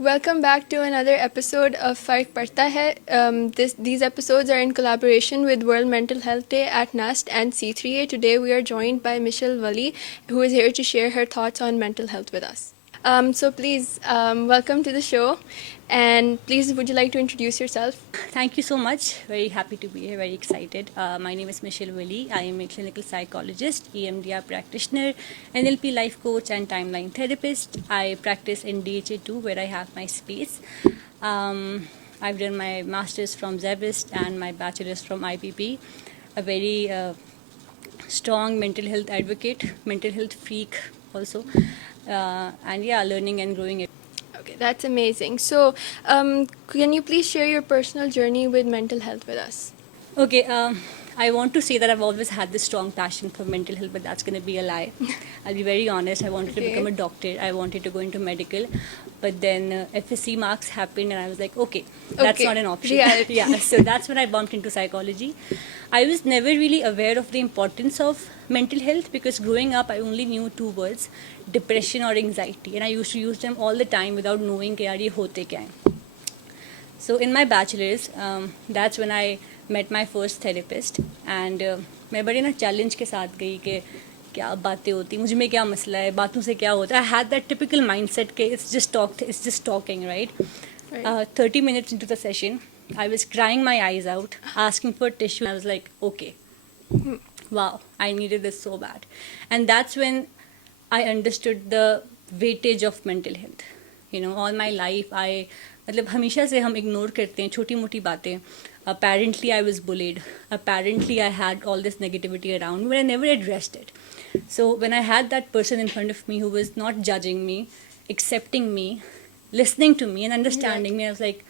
Welcome back to another episode of Fark Padta Hai. These episodes are in collaboration with World Mental Health Day at NUST and C3A. Today we are joined by Michelle Wali, who is here to share her thoughts on mental health with us. So please, welcome to the show. And please, would you like to introduce yourself? Thank you so much. Very happy to be here, very excited. My name is Michelle Willie. I am a clinical psychologist, EMDR practitioner, NLP life coach, and timeline therapist. I practice in DHA2 where I have my space. I've done my master's from Zevist and my bachelor's from IPP. A very strong mental health advocate, mental health freak also. And yeah, learning and growing. Okay, that's amazing. So, can you please share your personal journey with mental health with us? Okay, I want to say that I've always had this strong passion for mental health, but that's going to be a lie. I'll be very honest. I wanted to become a doctor. I wanted to go into medical, but then FSC marks happened, and I was like, okay, that's not an option. Yeah, so that's when I bumped into psychology. I was never really aware of the importance of mental health because growing up, I only knew two words: depression or anxiety, and I used to use them all the time without knowing कि यार ये होते क्या हैं. So in my bachelor's, that's when I met my first therapist and मैं बड़े ना challenge के साथ गई कि क्या बातें होती मुझ में क्या मसला है बातों से क्या होता है. I had that typical mindset कि it's just talking, right? 30 minutes into the session, I was crying my eyes out, asking for tissue. I was like, okay, wow, I needed this so bad. And that's when I understood the weightage of mental health. You know, all my life मतलब हमेशा से हम ignore करते हैं छोटी मोटी बातें. Apparently I was bullied. Apparently I had all this negativity around me, but I never addressed it. So when I had that person in front of me who was not judging me, accepting me, listening to me and understanding me, I was like,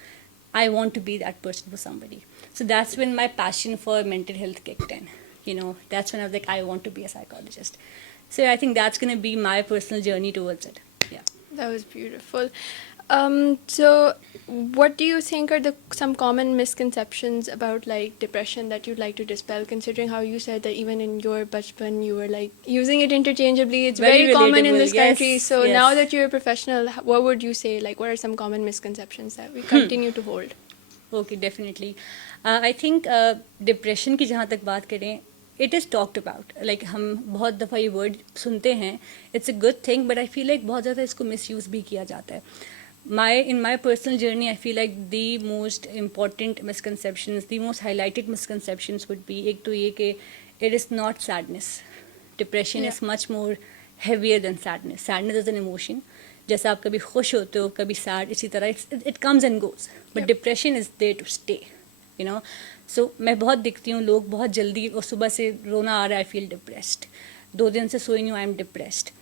I want to be that person for somebody. So that's when my passion for mental health kicked in. You know, that's when I was like, I want to be a psychologist. So I think that's going to be my personal journey towards it. Yeah. That was beautiful. So, what do you think are some common misconceptions about like depression that you'd like to dispel? Considering how you said that even in your bachpan you were like using it interchangeably, it's very common in this country. So now that you're a professional, what would you say? Like, what are some common misconceptions that we continue to hold? Okay, definitely. I think depression की जहाँ तक बात करें, it is talked about. Like हम बहुत दफ़ा ये word सुनते हैं. It's a good thing, but I feel like बहुत ज़्यादा इसको misuse भी किया जाता है. In my personal journey, I feel like the most important misconceptions, the most highlighted misconceptions would be एक तो ये कि it is not sadness. Depression is much more heavier than sadness. Sadness is an emotion. जैसा आप कभी खुश होते हो कभी sad इसी तरह it comes and goes. But depression is there to stay. You know, so मैं बहुत दिखती हूँ लोग बहुत जल्दी और सुबह से रोना आ रहा है I feel depressed. 2 दिन से सोई नहीं हूँ I am depressed.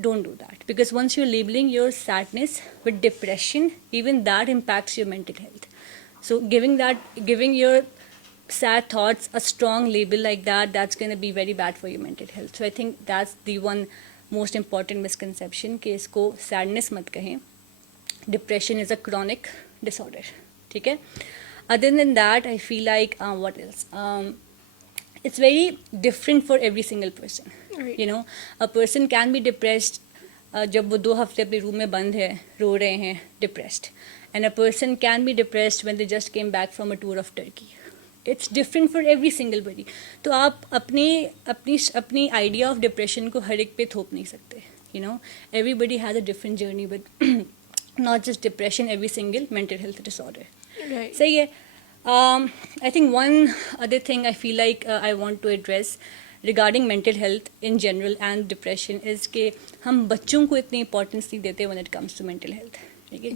Don't do that because once you're labeling your sadness with depression, even that impacts your mental health. So giving your sad thoughts a strong label like that, that's going to be very bad for your mental health. So I think that's the one most important misconception कि इसको sadness मत कहें. Depression is a chronic disorder. ठीक है? Other than that, I feel like what else? It's very different for every single person. Right. You know, a person can be depressed जब वो 2 हफ्ते अपने रूम में बंद है रो रहे हैं depressed, and a person can be depressed when they just came back from a tour of Turkey. It's different for every single body. तो आप अपनी idea of depression को हर एक पे थोप नहीं सकते. You know, everybody has a different journey with not just depression, every single mental health disorder. Right. सही है. I think one other thing I feel like I want to address regarding mental health in general and depression is कि हम बच्चों को इतनी importance नहीं देते when it comes to mental health.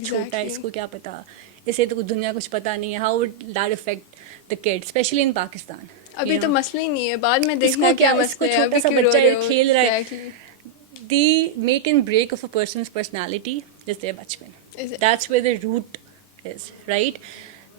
छोटा है इसको क्या पता इसे तो दुनिया कुछ पता नहीं है. How would that affect the kids, especially in Pakistan? अभी तो मसला ही नहीं है बाद में देखना क्या मसला है छोटा सा बच्चा खेल रहा है. The make and break of a person's personality is their बचपन. That's where the root is, right?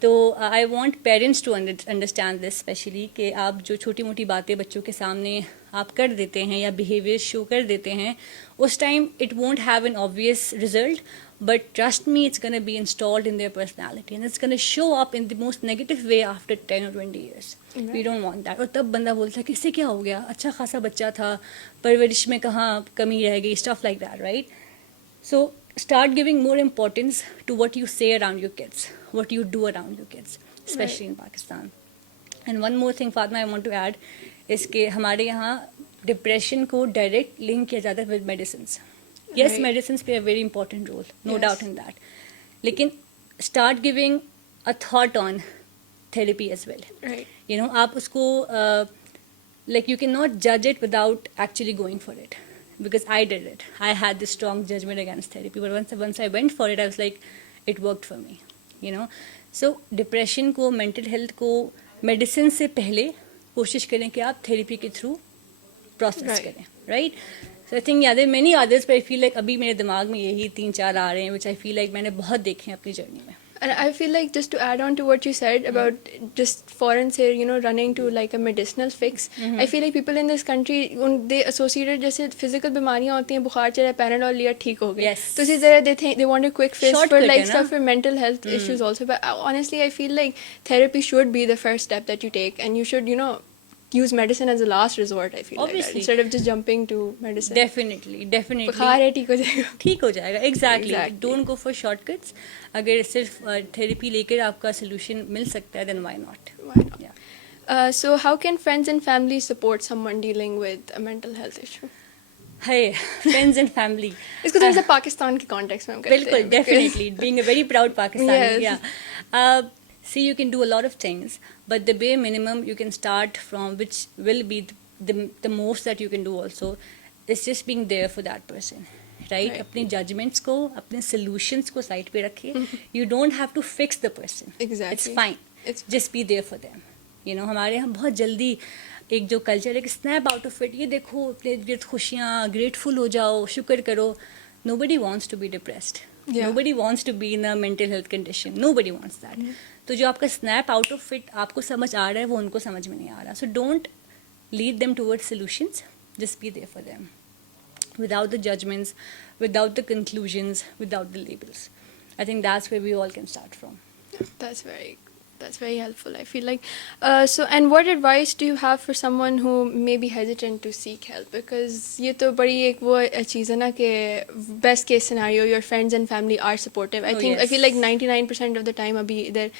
तो I want parents to understand this specially कि आप जो छोटी मोटी बातें बच्चों के सामने आप कर देते हैं या बिहेवियर शो कर देते हैं उस time it won't have an obvious result but trust me it's gonna be installed in their personality and it's gonna show up in the most negative way after 10 or 20 years. We don't want that. और तब बंदा बोलता है कि इससे क्या हो गया अच्छा खासा बच्चा था परवरिश में कहाँ कमी रह गई stuff like that right. So start giving more importance to what you say around your kids, what you do around your kids, especially in Pakistan. And one more thing, Fatma, I want to add is कि हमारे यहाँ depression को direct link किया जाता है with medicine. Yes, Right. medicines play a very important role, no Yes. doubt in that. लेकिन start giving a thought on therapy as well. Right. You know, आप उसको like you cannot judge it without actually going for it. Because I did it. I had this strong judgment against therapy. But once I went for it, I was like, it worked for me. You know? So depression को, mental health को, medicine से पहले कोशिश करें कि आप therapy के through process Right. करें. Right? So I think yeah, there are many others, but I feel like अभी मेरे दिमाग में यही 3-4 आ रहे हैं, which I feel like मैंने बहुत देखे हैं अपनी journey में. And I feel like, just to add on to what you said about just foreign say, running to like a medicinal fix, I feel like people in this country, they associated जैसे physical बीमारियां होती हैं, बुखार चढ़ा, paradol लिया, ठीक हो गए. Yes. तो इसी तरह they think they want a quick fix for Shortcut like है ना? stuff for mental health issues also. But honestly, I feel like therapy should be the first step that you take, and you should, use medicine as a last resort. I feel like that, Obviously. instead of just jumping to medicine. Definitely. बुखार है, ठीक हो जाएगा. ठीक हो जाएगा. Exactly. Exactly. Don't go for shortcuts. अगर सिर्फ थेरेपी लेकर आपका सोल्यूशन मिल सकता है, then why not? Why not? Yeah. So how can friends and family support someone dealing with a mental health issue? Hey, friends and family. इसको थोड़ा सा पाकिस्तान के कॉन्टेक्स्ट में हम करते बिल्कुल, हैं. definitely. Being a very proud Pakistani. Yes. Yeah. See, you can do a lot of things, but the bare minimum you can start from, which will be the most that you can do also, is just being there for that person. Right? अपने judgments को, अपने solutions को side पे रखिए. You don't have to fix the person. Exactly. It's fine. It's Just be there for them. हमारे यहाँ बहुत जल्दी एक जो कल्चर है कि snap out of it, ये देखो अपने इर्द खुशियाँ, grateful हो जाओ, शुक्र करो. Nobody wants to be depressed. Yeah. Nobody wants to be in a mental health condition. Nobody wants that. तो जो आपका snap out of it आपको समझ आ रहा है, वो उनको समझ में नहीं आ रहा. So don't lead them towards solutions. Just be there for them. Without the judgments, without the conclusions, without the labels. I think that's where we all can start from. That's very helpful. I feel like and what advice do you have for someone who may be hesitant to seek help? Because ये तो बड़ी एक वो चीज़ है ना कि best case scenario, your friends and family are supportive. I feel like 99% of the time अभी इधर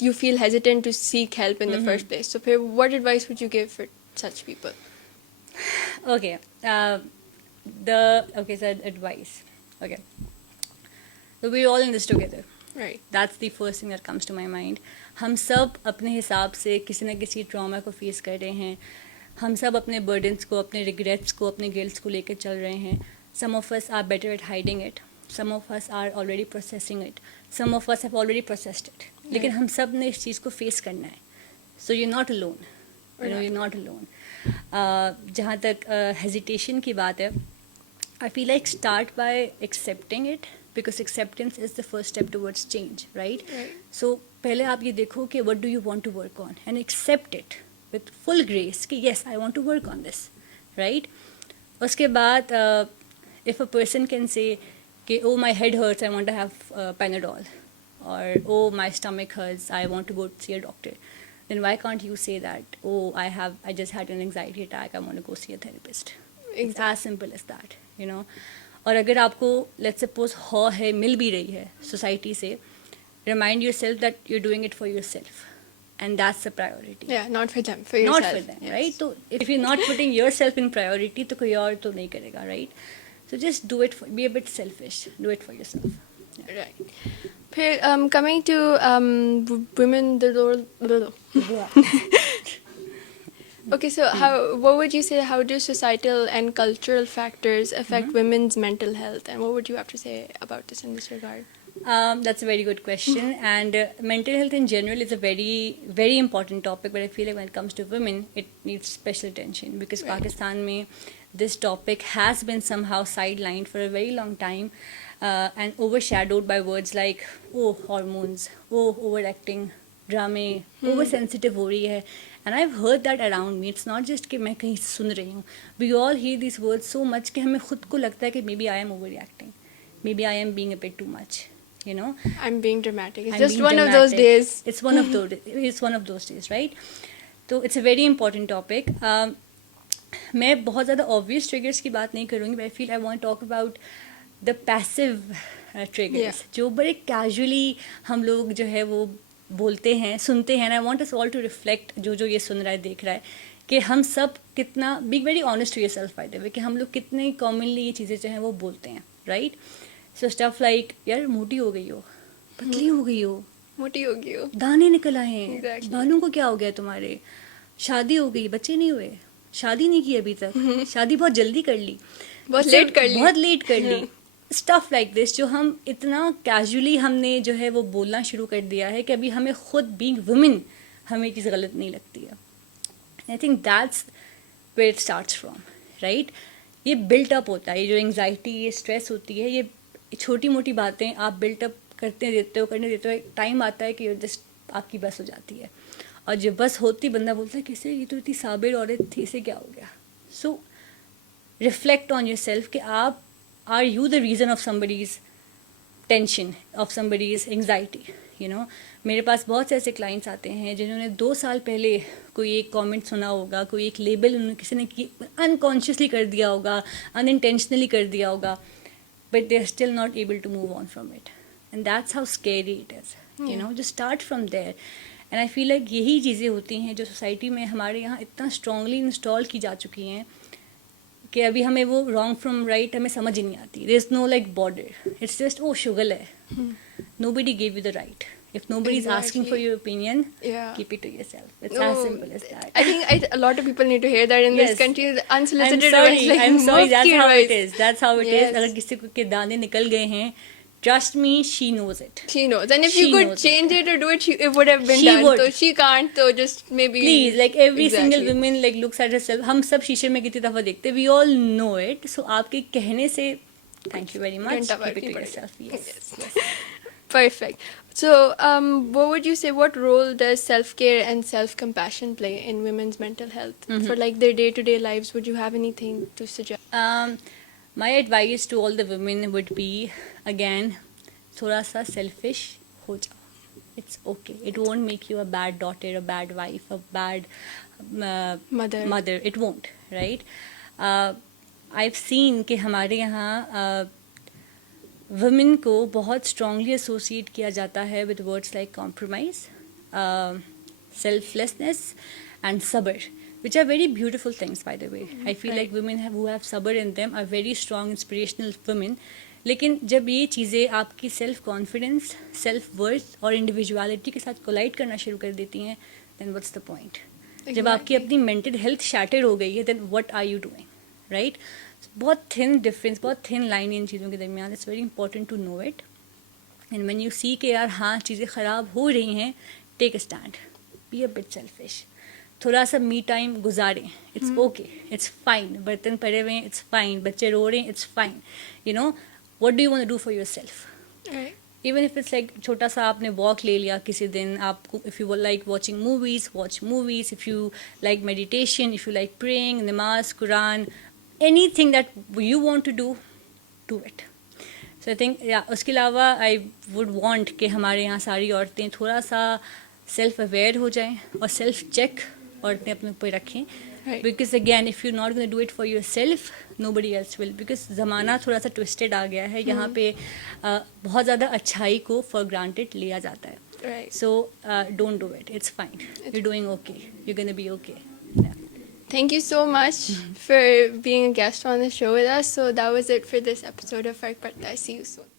you feel hesitant to seek help in the first place. So फिर what advice would you give for such people? Okay. So advice. Okay. So we're all in this together. Right. That's the first thing that comes to my mind. हम सब अपने हिसाब से किसी न किसी trauma को फेस कर रहे हैं. हम सब अपने burdens को, अपने regrets को, अपने guilts को लेकर चल रहे हैं. Some of us are better at hiding it. Some of us are already processing it. Some of us have already processed it. लेकिन हम सब ने इस चीज़ को face करना है. So you're not alone. You're not alone. जहाँ तक hesitation की बात है, I feel like start by accepting it. Because acceptance is the first step towards change, right? So पहले आप ये देखो कि what do you want to work on and accept it with full grace कि yes, I want to work on this, right? उसके बाद if a person can say कि oh my head hurts, I want to have Panadol, or oh my stomach hurts, I want to go see a doctor, then why can't you say that oh I just had an anxiety attack, I want to go see a therapist? It's as simple as that, और अगर आपको let's suppose है मिल भी रही है society से, remind yourself that you are doing it for yourself and that's the priority. Yeah, not for them, for yourself. Not for them, right? So if you're not putting yourself in priority, तो कोई और तो नहीं करेगा, right? So just do it, be a bit selfish, do it for yourself. Yeah. Right. फिर coming to women, Okay, so what would you say, how do societal and cultural factors affect women's mental health, and what would you have to say about this in this regard? That's a very good question. And mental health in general is a very, very important topic, but I feel like when it comes to women, it needs special attention because Pakistan mein, this topic has been somehow sidelined for a very long time and overshadowed by words like, oh, hormones, oh, overacting, drama, oversensitive हो रही है. And I've heard that around me. It's not just कि मैं कहीं सुन रही हूँ. We all hear these words so much कि हमें खुद को लगता है कि maybe I am overreacting. Maybe I am being a bit too much. I'm being dramatic. It's I'm just being one dramatic. of those days. It's one of those days, right? So it's a very important topic. मैं बहुत ज़्यादा obvious triggers की बात नहीं करूँगी, but I feel I want to talk about the passive triggers जो बड़े casually हम लोग जो है वो बोलते हैं, सुनते हैं. I want us all to reflect, जो ये सुन रहा है, देख रहा है, कि हम सब कितना, be very honest to yourself by the way, कि हम लोग कितने कॉमनली ये चीज़ें जो हैं वो बोलते हैं, राइट? सो स्टफ लाइक, यार मोटी हो गई हो, पतली हो गई हो, मोटी होगी हो. दाने निकल आए हैं, Exactly. बालों को क्या हो गया तुम्हारे, शादी हो गई, बच्चे नहीं हुए, शादी नहीं की अभी तक, शादी बहुत जल्दी कर ली, बहुत लेट कर ली. बहुत लेट कर ली. स्टफ लाइक दिस जो हम इतना कैजुअली हमने जो है वो बोलना शुरू कर दिया है कि अभी हमें खुद बीइंग वुमेन हमें चीज़ गलत नहीं लगती है. I think that's where it starts from, right? ये बिल्ट अप होता है, ये जो एंग्जाइटी, ये स्ट्रेस होती है, ये छोटी मोटी बातें आप बिल्ट अप करने देते हो, टाइम आता है कि जस्ट आपकी बस हो जाती है, और जब बस होती बंदा बोलता है कैसे, ये तो इतनी साबिर औरत थी, इसे क्या हो गया. So reflect on yourself कि आप, are you the reason of somebody's tension, of somebody's anxiety, you know. मेरे पास बहुत से ऐसे क्लाइंट्स आते हैं जिन्होंने 2 साल पहले कोई एक कमेंट सुना होगा, कोई एक लेबल उन्होंने किसी ने अनकॉन्शियसली कर दिया होगा, अनइंटेंशनली कर दिया होगा, but they are still not able to move on from it, and that's how scary it is, you know. Just start from there. And I feel like यही चीज़ें होती हैं जो सोसाइटी में हमारे यहाँ इतना स्ट्रांगली इंस्टॉल की जा चुकी हैं कि अभी हमें वो रॉन्ग फ्रॉम राइट हमें समझ ही नहीं आती. There is no like border, it's just ओ शुगल है. Nobody gave you the right. If nobody is asking for Exactly. your opinion, Yeah. keep it to yourself. It's as simple as that. I think a lot of people need to hear that in Yes. this country. I'm Unsolicited sorry. advice, like I'm sorry. That's mufti how it advice. is. That's how it is. Yes. अगर किसी के दाने निकल गए हैं, trust me, she knows it. She knows, and if She you could knows change it or do it, it would have been She done. would. So she can't. So just maybe. Please, like every single Exactly. woman like looks at herself. हम सब शीशे में कितनी दफा देखते हैं. We all know it. So आपके कहने से, thank you very much. घंटा भर Keep it की to पड़ेगा. yourself. Yes. Perfect. So, what would you say? What role does self-care and self-compassion play in women's mental health for like their day-to-day lives? Would you have anything to suggest? My advice to all the women would be, again, थोड़ा सा selfish हो जाओ. It's okay. It won't make you a bad daughter, a bad wife, a bad mother. It won't, right? I've seen कि हमारे यहाँ women को बहुत strongly associate किया जाता है with words like compromise, selflessness and sabr, which are very beautiful things, by the way. I feel like women who have sabr in them are very strong, inspirational women. लेकिन जब ये चीज़ें आपकी self confidence, self worth और individuality के साथ collide करना शुरू कर देती हैं, देन व्हाट्स द पॉइंट. जब आपकी अपनी मेंटल हेल्थ शैटर हो गई है, then what are you doing, right? बहुत थिन डिफरेंस, बहुत थिन लाइन इन चीज़ों के दरमियान. It's very important to know it. And when you see कि यार हाँ चीज़ें ख़राब हो रही हैं, take a stand, be a bit selfish, थोड़ा सा मी टाइम गुजारें. It's okay, it's fine. बर्तन पड़े हुए हैं, इट्स फाइन. बच्चे रो रहे हैं, it's fine. You know, what do you want to do for yourself? Right. Even if it's like छोटा सा आपने walk ले लिया किसी दिन, आपको if you like watching movies, watch movies. If you like meditation, if you like praying, namaz, Quran, anything that you want to do, do it. So I think yeah, उसके अलावा I would want कि हमारे यहाँ सारी औरतें थोड़ा सा self aware हो जाएं और self check औरतें अपने ऊपर रखें. Right. Because again, if you're not going to do it for yourself, nobody else will. Because ज़माना थोड़ा सा twisted आ गया है. यहाँ पे बहुत ज़्यादा अच्छाई को for granted लिया जाता है. Right. So don't do it. It's fine. You're doing okay. You're going to be okay. Yeah. Thank you so much for being a guest on the show with us. So that was it for this episode of Fark Padta. See you soon.